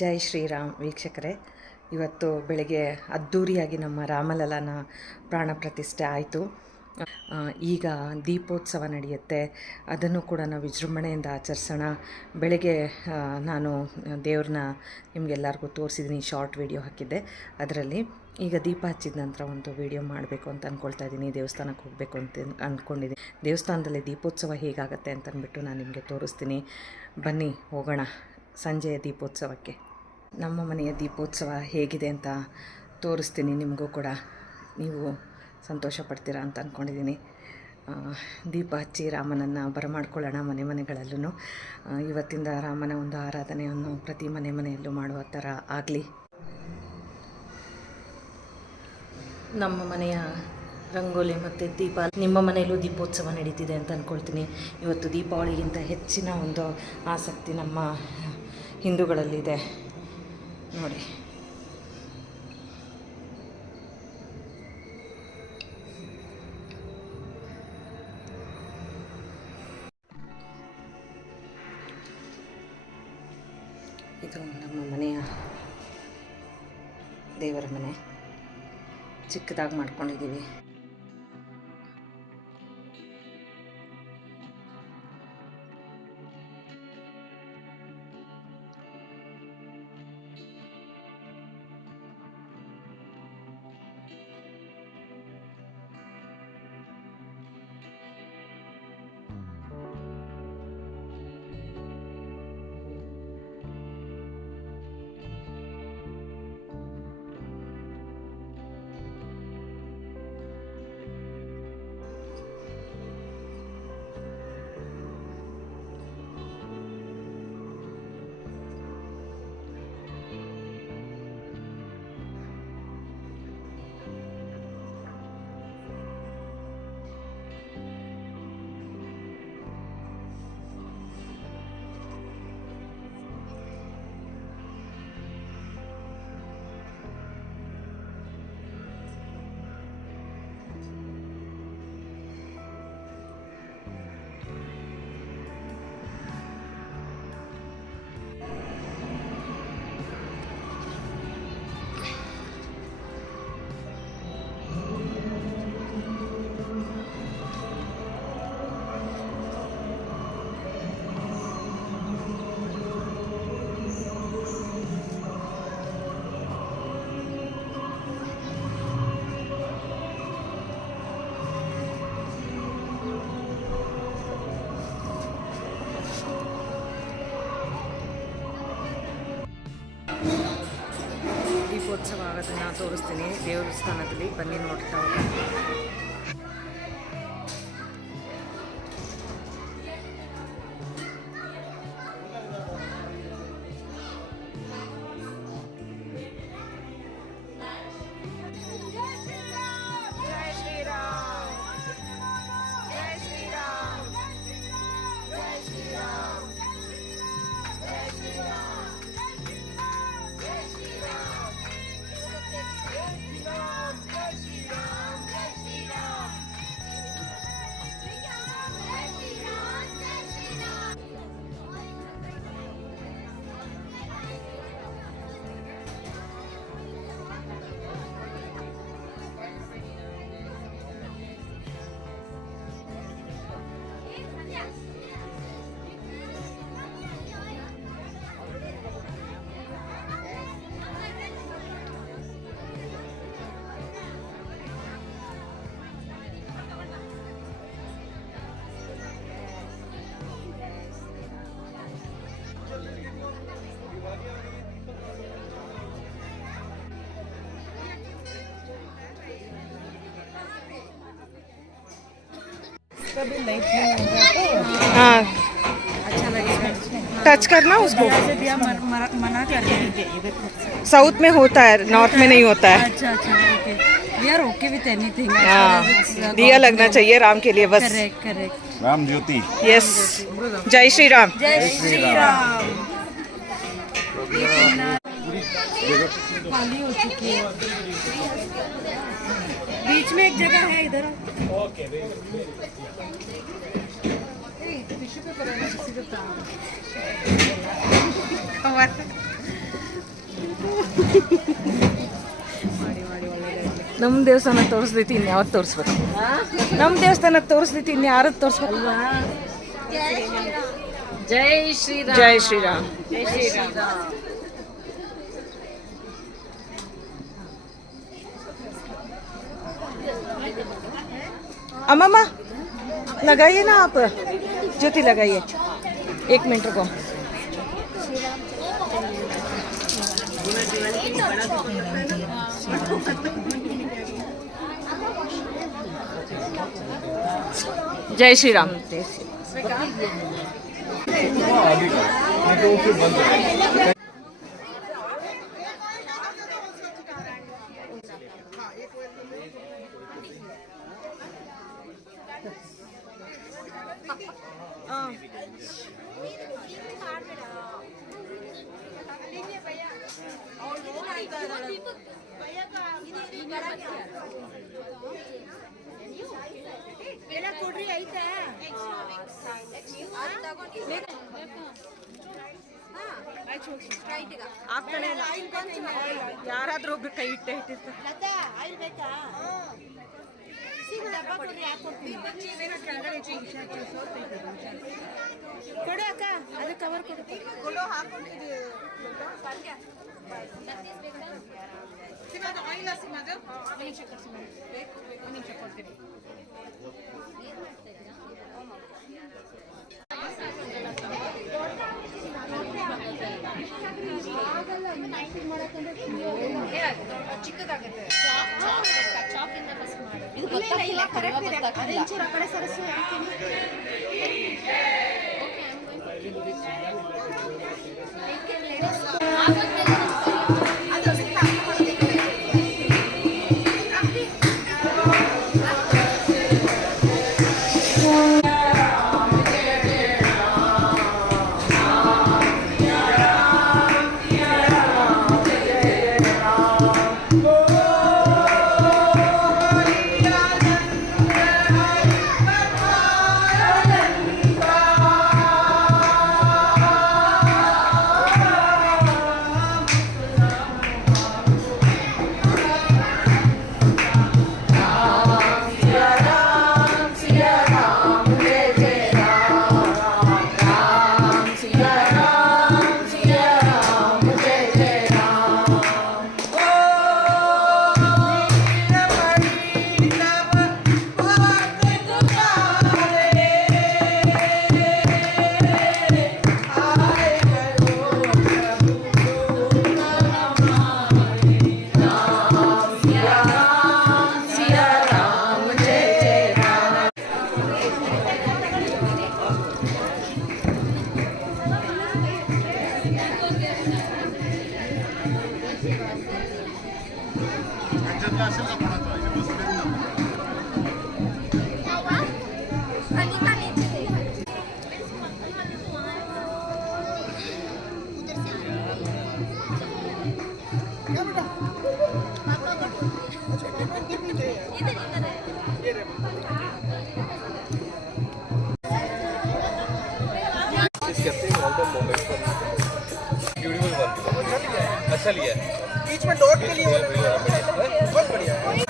ಜೈ ಶ್ರೀರಾಮ್ ವೀಕ್ಷಕರೇ, ಇವತ್ತು ಬೆಳಗ್ಗೆ ಅದ್ಧೂರಿಯಾಗಿ ನಮ್ಮ ರಾಮಲಲ್ಲನ ಪ್ರಾಣ ಪ್ರತಿಷ್ಠೆ ಆಯಿತು. ಈಗ ದೀಪೋತ್ಸವ ನಡೆಯುತ್ತೆ, ಅದನ್ನು ಕೂಡ ನಾವು ವಿಜೃಂಭಣೆಯಿಂದ ಆಚರಿಸೋಣ. ಬೆಳಗ್ಗೆ ನಾನು ದೇವ್ರನ್ನ ನಿಮಗೆಲ್ಲರಿಗೂ ತೋರಿಸಿದ್ದೀನಿ, ಶಾರ್ಟ್ ವಿಡಿಯೋ ಹಾಕಿದ್ದೆ. ಅದರಲ್ಲಿ ಈಗ ದೀಪ ಹಚ್ಚಿದ ನಂತರ ಒಂದು ವಿಡಿಯೋ ಮಾಡಬೇಕು ಅಂತ ಅಂದ್ಕೊಳ್ತಾ ಇದ್ದೀನಿ. ದೇವಸ್ಥಾನಕ್ಕೆ ಹೋಗಬೇಕು ಅಂತ ಅಂದ್ಕೊಂಡಿದ್ದೀನಿ. ದೇವಸ್ಥಾನದಲ್ಲಿ ದೀಪೋತ್ಸವ ಹೇಗಾಗತ್ತೆ ಅಂತ ಅಂದ್ಬಿಟ್ಟು ನಾನು ನಿಮಗೆ ತೋರಿಸ್ತೀನಿ. ಬನ್ನಿ ಹೋಗೋಣ ಸಂಜೆಯ ದೀಪೋತ್ಸವಕ್ಕೆ. ನಮ್ಮ ಮನೆಯ ದೀಪೋತ್ಸವ ಹೇಗಿದೆ ಅಂತ ತೋರಿಸ್ತೀನಿ. ನಿಮಗೂ ಕೂಡ ನೀವು ಸಂತೋಷ ಪಡ್ತೀರಾ ಅಂತ ಅಂದ್ಕೊಂಡಿದ್ದೀನಿ. ದೀಪ ಹಚ್ಚಿ ರಾಮನನ್ನು ಬರಮಾಡ್ಕೊಳ್ಳೋಣ ಮನೆಗಳಲ್ಲೂ. ಇವತ್ತಿಂದ ರಾಮನ ಒಂದು ಆರಾಧನೆಯನ್ನು ಪ್ರತಿ ಮನೆಯಲ್ಲೂ ಮಾಡುವ ಥರ ಆಗಲಿ. ನಮ್ಮ ಮನೆಯ ರಂಗೋಲಿ ಮತ್ತು ದೀಪ, ನಿಮ್ಮ ಮನೆಯಲ್ಲೂ ದೀಪೋತ್ಸವ ನಡೀತಿದೆ ಅಂತ ಅಂದ್ಕೊಳ್ತೀನಿ. ಇವತ್ತು ದೀಪಾವಳಿಗಿಂತ ಹೆಚ್ಚಿನ ಒಂದು ಆಸಕ್ತಿ ನಮ್ಮ ಹಿಂದೂಗಳಲ್ಲಿದೆ ನೋಡಿ. ಇದು ನಮ್ಮ ಮನೆಯ ದೇವರ ಮನೆ, ಚಿಕ್ಕದಾಗಿ ಮಾಡ್ಕೊಂಡಿದ್ದೀವಿ. ದೀಪೋತ್ಸವ ಆಗೋದನ್ನು ತೋರಿಸ್ತೀನಿ ದೇವಸ್ಥಾನದಲ್ಲಿ. ಬನ್ನಿ ನೋಡ್ತಾ ಹೋಗಿ. हाँ, टच करना उसको। मना कर दीजिए। साउथ में होता है, नॉर्थ में नहीं होता है। अच्छा okay, we are okay with anything. हाँ, दिया लगना चाहिए राम के लिए बस। करेक्ट। राम ज्योति। यस, जय श्री राम। जय श्री राम। खाली हो चुकी है, बीच में एक जगह है इधर। ನಮ್ಮ ದೇವಸ್ಥಾನ ತೋರಿಸ್ದೈತಿ ಇನ್ಯಾವತ್ತು ತೋರಿಸ್ಬೇಕು. ನಮ್ಮ ದೇವಸ್ಥಾನ ತೋರಿಸ್ದೈತಿ ಇನ್ಯಾರದ್ದು ತೋರಿಸ್ಬೇಕು. ಜೈ ಶ್ರೀರಾಮ್. ಜೈ ಶ್ರೀರಾಮ್. ಜೈ ಶ್ರೀರಾಮ್. अम्मा लगाइए ना आप, ज्योति लगाइए, 1 मिनट रुको. जय श्री राम. ಯಾರಾದ್ರೂ ಒಬ್ರು ಕೈ ಇಟ್ಟೆ ಕೊಡು ಅಕ್ಕ, ಅದು ಕವರ್ ಕೊಡು. ಚಿಕ್ಕದಾಗುತ್ತೆ. अच्छा लिया बीच में डॉट के लिए बहुत बढ़िया है.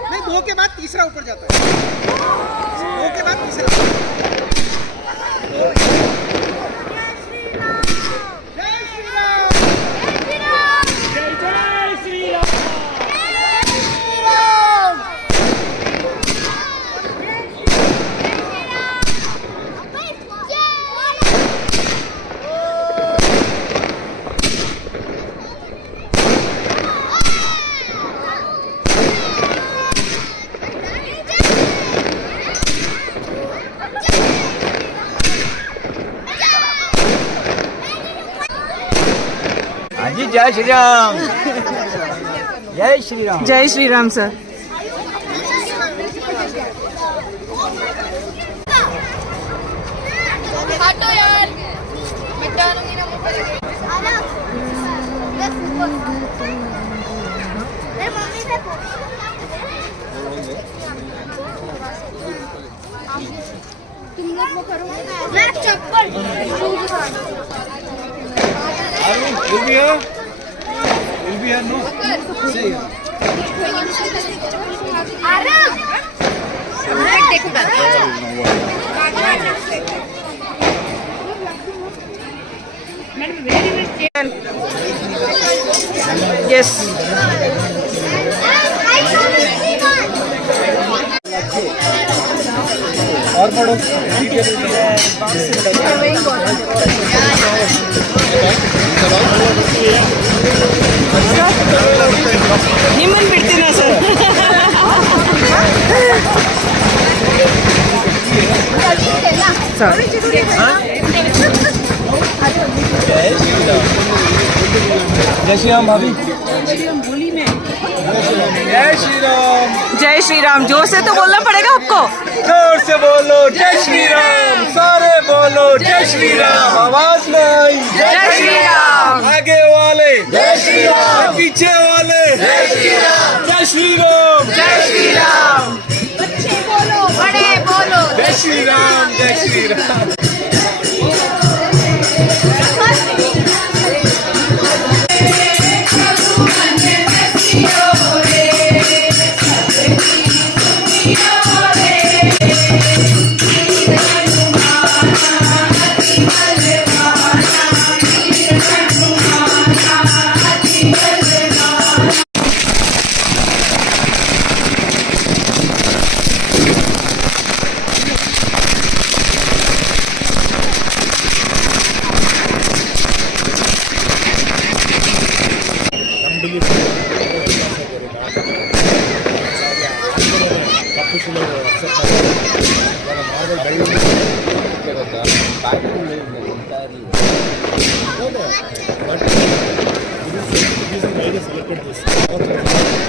नहीं, 2 के बाद तीसरा ऊपर जाता है. 2 के बाद तीसरा. जी जय श्री राम जय श्री राम ಜೈ ಶ್ರೀರಾಮ್ ಸರ್. हटो यार मैं डालूंगी ना मुंह पर मेरे मम्मी से तुम लोग वो करो मैं चप्पल will be here no say अरे ಎಸ್. और पढ़ो ನಿಮ್ಮನ್ನು ಬಿಡ್ತೀನ ಸರ್. ಸಾರಿ. जय श्री राम भाभी जय श्री राम जय श्री राम. जोर से तो बोलना पड़ेगा आपको. जोर से बोलो जय श्री राम सारे बोलो जय श्री राम आवाज नहीं जय श्री राम. आगे वाले जय श्री राम पीछे वाले जय श्री राम जय श्री राम जय श्री राम. बच्चे बोलो बड़े बोलो जय श्री राम जय श्री Ram But this is the selected this.